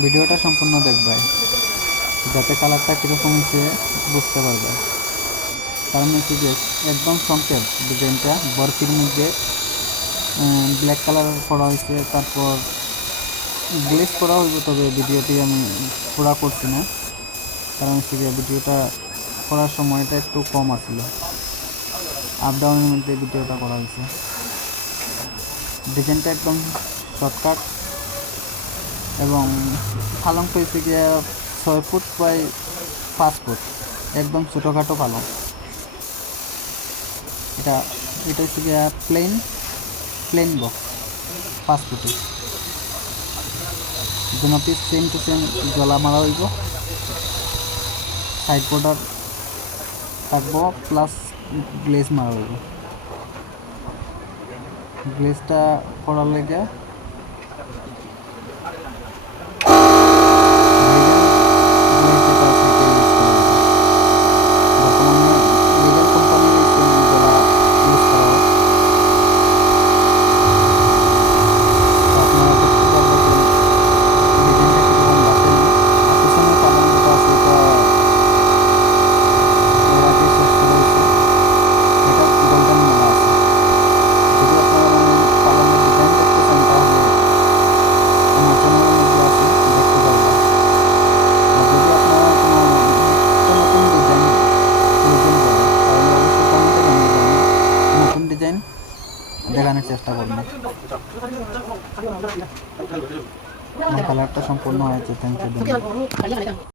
ভিডিওটা সম্পূর্ণ দেখবে যাতে কালারটা কীরকম হয়েছে বুঝতে পারবে। কারণ হচ্ছে যে একদম সংক্ষেপ ডিজাইনটা বরফির মধ্যে ব্ল্যাক কালার করা হয়েছে, তারপর গ্লেজ করা হইব, তবে ভিডিওটি আমি পুরা করছি না, কারণ হচ্ছে যে ভিডিওটা করার সময়টা একটু কম আসছিল, আপ ডাউনের মধ্যে ভিডিওটা করা হয়েছে। ডিজাইনটা একদম শর্টকাট এবং পালং হয়েছে গিয়ে 6 ফুট বাই 5 ফুট, একদম ছোটোখাটো পালং। এটা এটা হচ্ছে গিয়ে প্লেন বক্স 5 ফুটে, দুনো পিস সেম টু সেম জলা মারা হইব, সাইড বর্ডার থাকবো প্লাস গ্লেজ মারা হইব। গ্লেজটা করার লেগে ডিজাইন দেখানোর চেষ্টা করবো। কালারটা সম্পূর্ণ হয়েছে। Thank you.